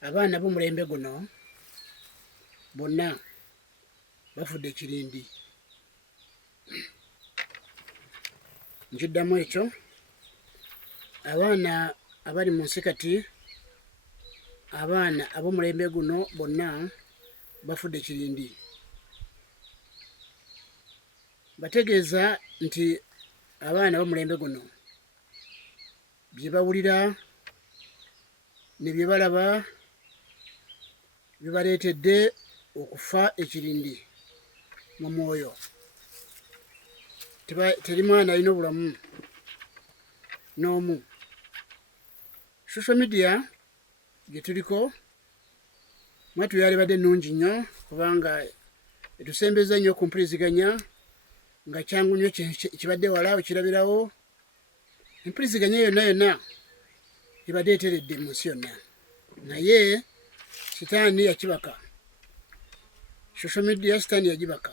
abaana b'omulembe guno bonna bafudde ekirindi. Nkiddamu ekyo, abaana abali mu nsi kati, abaana ab'omulembe guno bonna bafudde ekirindi. Bategeeza nti abaana b'omulembe guno bye bawulira ne bye balaba bibaleetedde okufa ekirindi mu mwoyo. Teri mwana alina obulamu n'omu. Social media gye tuliko mwatu yalibadde nnungi nnyo kubanga etusembeza nnyo ku mpuliziganya nga kyangu nnyo kibadde wala okirabirawo. Empuliziganya yonna ibadde eteredde mu nsi yonna, naye sitaani yakibaka. Social media sitaani yagibaka.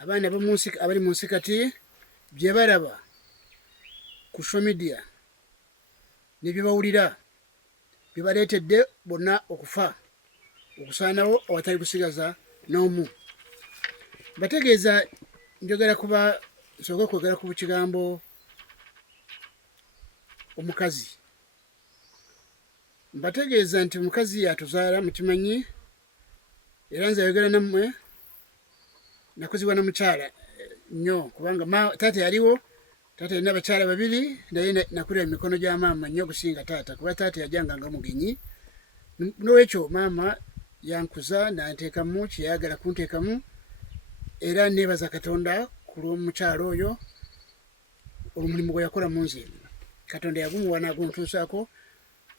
Abaana abali mu nsi kati bye balaba ku social media ne bye bawulira bibaleetedde bonna okufa, okusaanawo awatali kusigaza n'omu. Bategeeza njogera kuba nsobola okwogera ku kigambo omukazi. Mbategeeza nti omukazi yatuzaala mukimanyi, era nze ayogera nammwe nakuzibwa na mukyala nnyo kubanga taata yaliwo. Taata yalina abakyala babiri naye nakulira mu mikono gya maama nnyo okusinga taata kuba taata yajanga nga mugenyi. N'olwekyo maama yankuza nanteekamu kyeyagala kunteekamu, era neebaza Katonda ku lw'omukyala oyo omulimu gwe yakola mu nze. Katonda yagumuwa n'aguntuusaako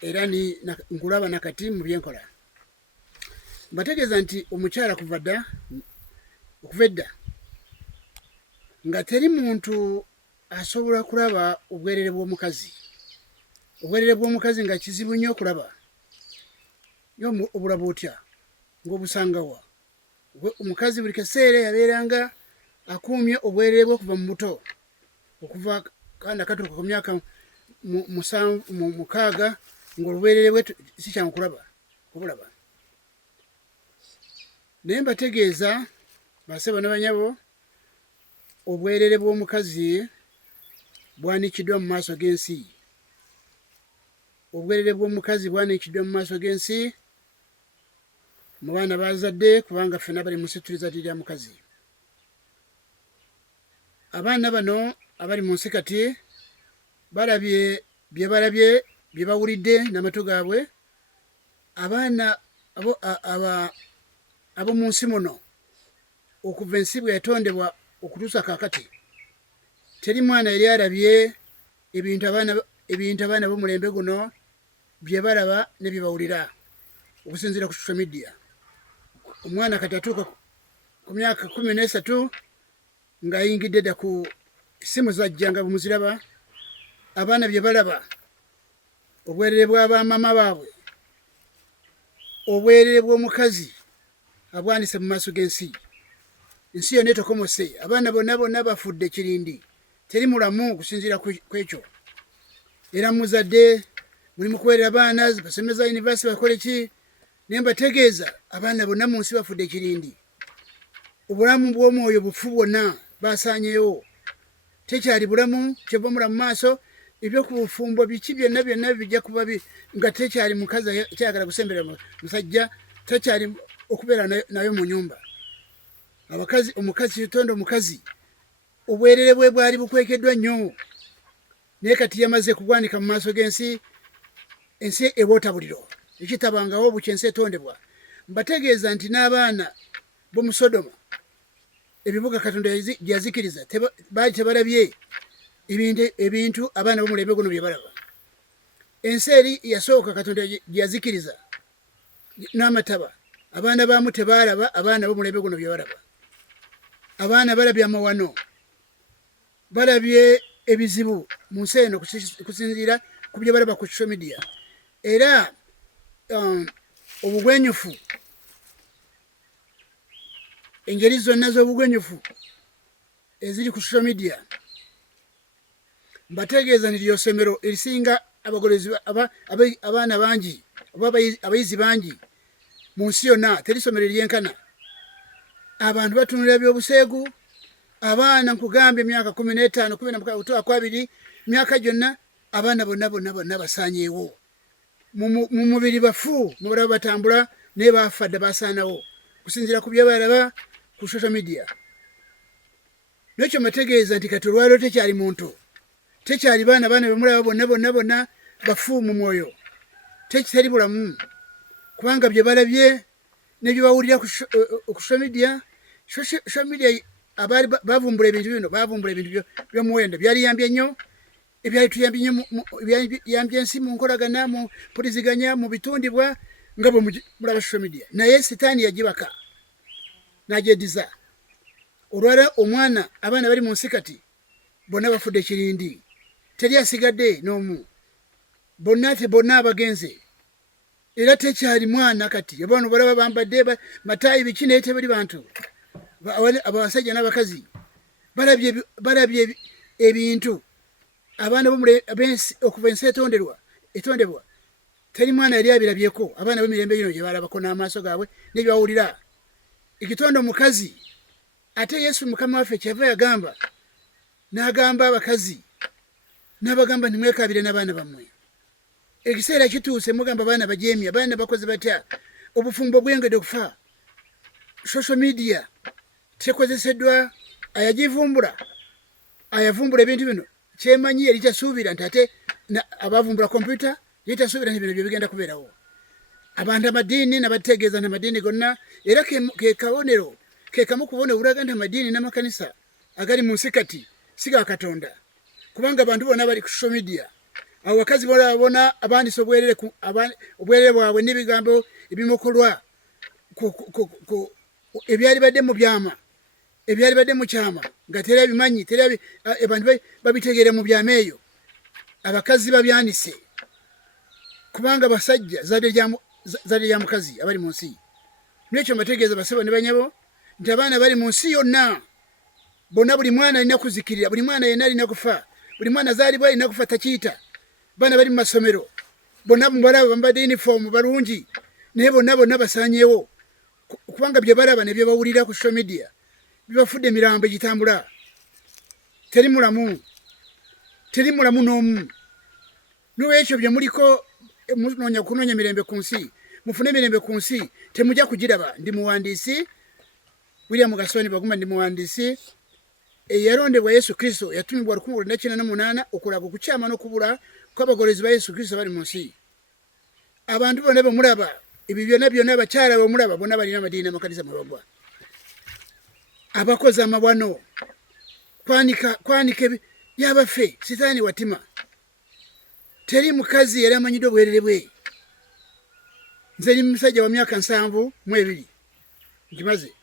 era ngulaba nakati mu byenkola. Mbategeeza nti omukyala okuva edda nga teri muntu asobola kulaba obwerere bw'omukazi. Obwerere bw'omukazi nga kizibu nnyo okulaba. Yo obulaba otya ng'obusangawa? Omukazi buli kaseera yabeeranga akuumye obwerere bwe okuva mu buto, okuva kaana katuuka ku myaka 6 ng'obwerere bwe si kyangu kubulaba. Naye mbategeeza bassebo ne banyabo, obwerere bw'omukazi bwanikiddwa mu maaso g'ensi. Obwerere bw'omukazi bwanikiddwa mu maaso g'ensi mu baana bazadde, kubanga ffenna bali mu nsi tulizaddirira mukazi. Abaana bano abali mu nsi kati balabye bye balabye bye bawulidde n'amatu gaabwe. Abaana ab'omu nsi muno okuva ensi bwe yatondebwa okutuusa kaakati teri mwana yali alabye ebintu abaana b'omulembe guno bye balaba ne bye bawulira okusinziira ku social media. Omwana kati atuuka ku myaka 13 ng'ayingidde dda ku ssimu zajja nga bwemuziraba. Abaana bye balaba, obwerere bw'abamama baabwe, obwerere bw'omukazi abwanise mu maaso g'ensi. Ensi yonna etokomose, abaana bonna bafudde kirindi, teri mulamu okusinziira ku ekyo. Era muzadde muli mu kuweerera abaana basomeza yunivasite bakole ki, naye mbategeeza abaana bonna mu nsi bafudde ekirindi. Obulamu bw'omwoyo bufu bwonna basaanyeewo, tekyali bulamu kyeva mulamu maaso. Ebyokubufumbo biki byonna bijja kuba nga tekyali mukazi kyagala kusembera musajja, tekyali okubeera nayo mu nyumba. Omukazi Katonda omukazi obwerere bwe bwali bukwekeddwa nnyo, naye kati yamaze kugwanika mu maaso g'ensi. Ensi eboota buliro, ekitabangawo bukya ensi etondebwa. Mbategeeza nti n'abaana b'omu Sodoma, ebibuga Katonda gye yazikiriza, baali tebalabye ebintu abaana b'omulembe guno bye balaba. Ensi eri yasooka Katonda gye yazikiriza n'amataba, abaana baamu tebaalaba abaana b'omulembe guno bye balaba. Abaana balabye amawano, balabye ebizibu mu nsi eno kusinziira ku bye balaba ku social media. Era obugwenyufu, engeri zonna z'obugwenyufu eziri ku social media, mbategeeza nti ly'essomero erisinga abagolezi abaana bangi oba abayizi bangi mu nsi yonna teri ssomero eryenkana abantu batunulira byobuseegu abaana nkugambye emyaka 15 16 kutuuka ku 20 myaka gyonna abaana bonna basaanyeewo mu mubiri bafu mubalaba batambula naye bafadde basaanawo kusinziira ku byebalaba ku social media. Nekyo mategeeza nti kati olwaliro tekyali muntu, tekyali baana bemulaba bonna bafu mu mwoyo, tekitali bulamu kubanga bye balabye nebyo bawulira ku social media. Social media abaali bavumbula ebintu by'omuwendo byaliyambye nnyo, ebyali tuyambye nnyo, yambye ensi mu nkolagana, mu mpuliziganya, mu bitundibwa nga bwe mulaba social media. Naye sitaani yagibaka n'agyediza. Olwala omwana abaana bali mu nsi kati bonna bafudde kirindi, teri asigadde n'omu, bonna abagenze. Era tekyali mwana kati abantu balaba bambadde matayi biki naye tebali bantu. Abasajja n'abakazi balabye ebintu abaana okuva ensi etondebwa teri mwana yali abirabyeko. Abaana b'emirembe gino gye balabako n'amaaso gaabwe n'ebyawulira. Ekitonde omukazi ate Yesu Mukama waffe kyava yagamba, n'agamba abakazi n'abagamba ntimwekabire n'abaana bammwe. Ekiseera kituuse mugamba abaana bajeemye, abaana bakoze batya, obufumbo bwengedde okufa. Social media tekozeseddwa ayagivumbula, ayavumbula ebintu bino kyemanyi yali tasuubira nti ate abavumbula kompyuta yali tasuubira nti bino bye bigenda kubeerawo. Abantu amadiini nabategeeza nti amadiini gonna era ke kabonero ke kamu kubona obulaga nti amadiini n'amakanisa agali mu nsi kati si ga Katonda, kubanga abantu bonna bali ku social media. Abo bakazi bona abandisa obwerere bwabwe n'ebigambo ebimukolwa ebyali badde mu byama, ebyali badde mu kyama nga tera bimanyi, tera abantu babitegeere mu byama eyo. Abakazi babyanise kubanga basajja zadde lya mukazi abali mu nsi. Nekyo mbategeeza basebo ne banyabo nti abaana bali mu nsi yonna bonna, buli mwana alina kuzikirira, buli mwana yenna alina kufa, buli mwana azaalibwa alina kufa takiyita. Baana bali mu masomero bonna mubalaba bambadde uniform balungi naye bonna basaanyeewo kubanga bye balaba ne bye bawulira ku social media bibafudde emirambo egitambula. Teri mulamu n'omu. N'olwekyo bye muliko kunoonya mirembe ku nsi, mufune mirembe ku nsi, temujja kugiraba. Ndi muwandiisi William Gasoni Baguma, ndi muwandiisi eyalondebwa Yesu Kristo, yatumibwa 1998 okulaga okukyama n'okubula kw'abagolozi ba Yesu Kristo bali mu nsi. Abantu bonna bemulaba, ebyo byonna abakyala bemulaba bonna balina amadiini n'amakanisa mwe. Abakozi amabwano kwanika yabaffe sitaani watima. Teri mukazi yali amanyidde obwerere bwe. Nze ni musajja wa myaka 72 nkimaze,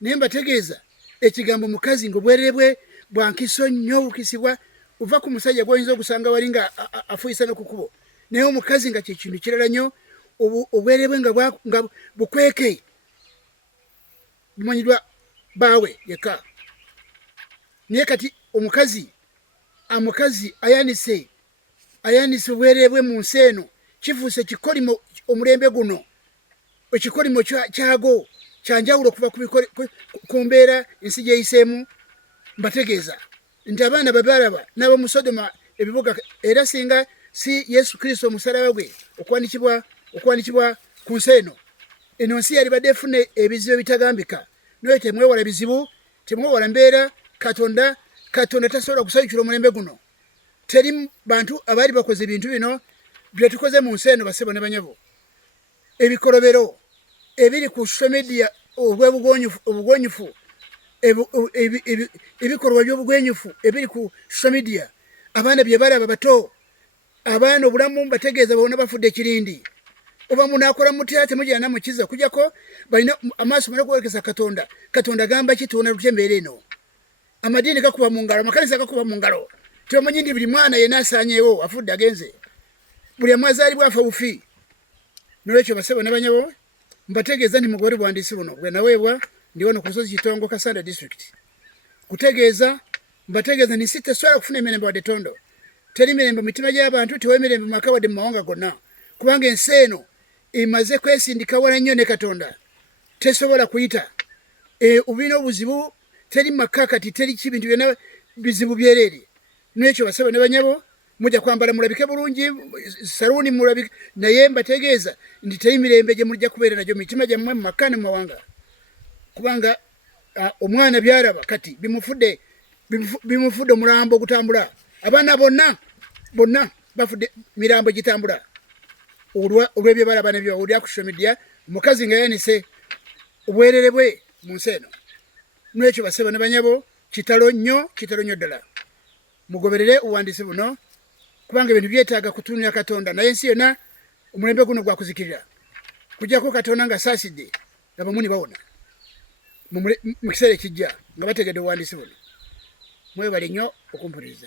naye mbategeeza ekigambo mukazi ng'obwerere bwe bwankiso nnyo bukisibwa uva ku musajja gw'oyinza okusanga wali nga afuyisa ne ku kkubo, naye omukazi nga kyekintu kirala nnyo. Obwerere bwe nga bukweke bumanyidwa baawe yekka. Naye kati omukazi ayanise obwerere bwe mu nsi eno kifuuse kikolimo omulembe guno. Ekikolimo kyago kyanjawulo okuva ku mbeera ensi gyeyiseemu. Mbategeeza nti abaana babalaba n'ab'omu Sodoma ebibuga, era singa si Yesu Kristo omusalaba gwe okwanikibwa ku nsi eno nsi yali badde efuna ebizibu ebitagambika. Naye temwewala bizibu, temwewala mbeera. Katonda tasobola kusanyukira omulembe guno. Teri bantu abaali bakoze ebintu bino bye tukoze mu nsi eno, basebo ne banyabo. Ebikolobero ebiri ku social media obugonyufu, ebikolwa by'obugwenyufu ebiri ku social media, abaana bye balaba bato. Abaana obulamu mbategeeza bonna bafudde kirindi. Oba munaakola mutya temujja namukiza kujjako balina amaaso muna kwolekeza Katonda. Katonda gamba ki tuwona tutya embeera eno? Amadiini gakuba mu ngalo, amakanisa gakuba mu ngalo. Tebamanyi nti buli mwana yenna asaanyeewo afudde agenze, buli amwazaalibwa afa bufi. N'olwekyo basebo ne banyabo mbategeeza nti mugore bwandiisi buno bwe naweebwa ndi wano ku Lusozi Kitongo Kasanda District mbategeeza nti si tesobola kufuna emirembe wadde tondo. Teri mirembe mu mitima gy'abantu, tewa mirembe mu maka wadde mu mawanga gonna. kubanga ensi eno emaze kwesindika wala nnyo ne Katonda tesobola kuyita obulina obuzibu teri makakati teri kibintu byonna bizibu byerere n'ekyo basaba ne banyabo mujja kwambala mulabike bulungi saluni mulabike naye mbategeeza nti teri mirembe gye mujja kubeera nagyo mitima gyammwe mu maka ne mu mawanga kubanga omwana byaraba kati bimufudde omulambo ogutambula abaana bonna bafudde mirambo gitambula olw'ebyo balaba nebyo bawulira ku social media omukazi nga yanise obwerere bwe mu nsi eno n'ekyo basaba ne banyabo kitalo nnyo ddala mugoberere obuwandiisi buno kubanga ebintu byetaaga kutuunira Katonda naye ensi yonna omulembe guno gwa kuzikirira kujjako Katonda nga saasidde abamuni bawona mu kiseera ekijja nga bategedde obuwandiisi buno mwebale nnyo okumpuliriza